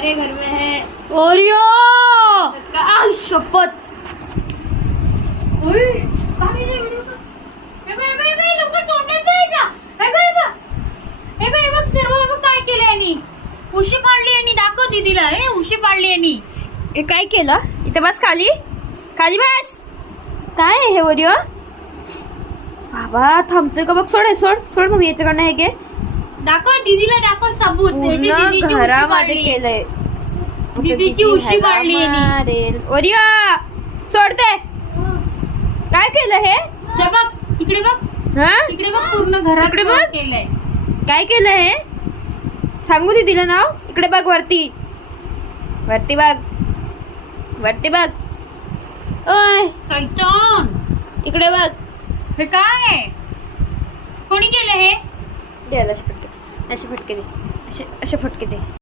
हमारे घर में है ओरियो शपथ। लवकर तोंडात द्यायचा. सर्व काय केलं यांनी? उशी पाडली यांनी. दाखव दीदीला. हे उशी पाडली यांनी. हे काय केलं? इथे बस खाली खाली बस. काय आहे हे ओरियो? बाबा थांबतोय का बघ. सोड हे, सोड सोड मग याच्याकडनं हे घे. दाखव दीदीला, दाखव सबूत. पूर्ण घरामध्ये केलंय. दीदीची उशी पाडली यांनी. ओरियो सोडते. काय केलं हे? हे बघ इकडे बघ. हा इकडे बघ पूर्ण घरात इकडे बघ. केलंय. काय केलं हे? सांगू दे दिलं नाव. इकडे बघ वरती. वरती बघ. वरती बघ. ओय सैतान. इकडे बघ. हे काय आहे? कोणी केलं हे? दे असे फटके. असे फटके दे. असे फटके दे.